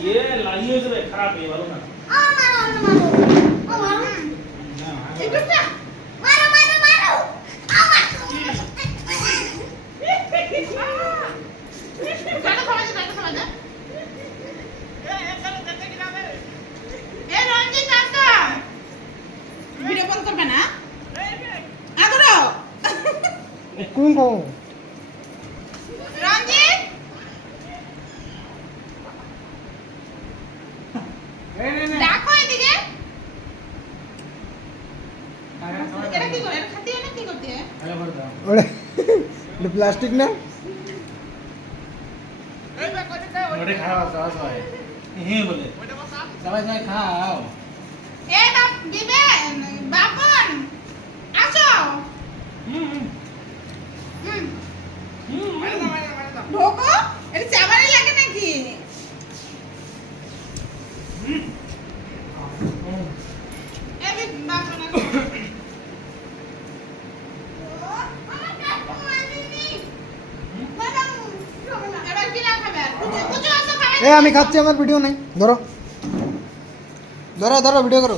ये लाइए से खराब है वालों ना একটু না মারো মারো মারো কাটা সমাজে এ রঞ্জিত আসো ভিডিও বন্ধ করবে না আগরো কোন গো রঞ্জিত দেখো এদিকে এটা কি করে এটা খাতে না কি করতে হয় ওরে এটা প্লাস্টিক না ওটা খাওয়া সবাই সবাই হ্যাঁ বলে সবাই সবাই খাও এ বাপ দিবে বাপন আসো ঢোকো এটা চাবারে লাগে নাকি এবি বাপন এবার কি না খাবে কুচু আসো খাবে এ আমি খাচ্ছি আমার ভিডিও নাই ধরো ধরো ধরো ভিডিও করো